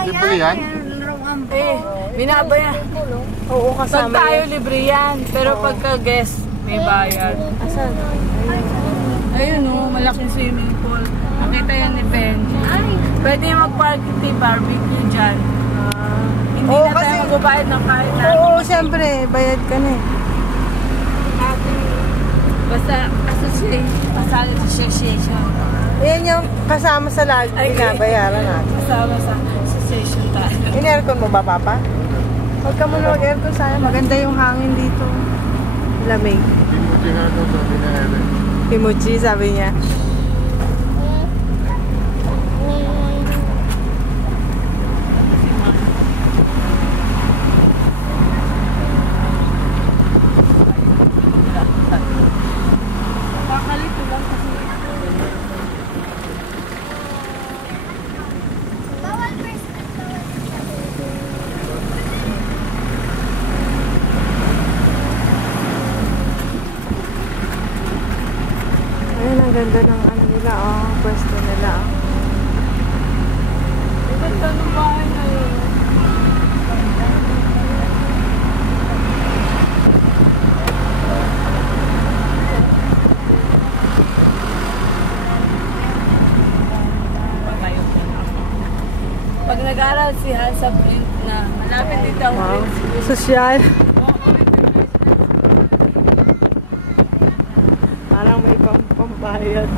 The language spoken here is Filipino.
Libre yan? Binabaya. Oo, kasama Pag tayo libre yan. Pero pagka guest, may bayad. Asan? Ayun o, malaking swimming pool. Nakita yan ni Benji. Pwede mag-party barbecue dyan. Hindi na tayo magbabayad ng kahit na. Oo, siyempre. Bayad ka na eh. Basta association. Yan yung kasama sa lagi binabayaran natin. Kasama sa association tayo. In-aircon mo ba, Papa? Huwag ka muna mag-aircon sana. Maganda yung hangin dito. Lamig. Kimuchi nga doon, sabi na Ellen. Kimuchi, sabi niya. Kakalito lang kasi. Ayun, ang ganda ng ano nila, oh. Pwesto nila, oh. Ang ganda ng bahay na yun. Pag nag-aaral si Han sa print na malapit dito ang Wow. print. Sosyal. Parang may pambayad.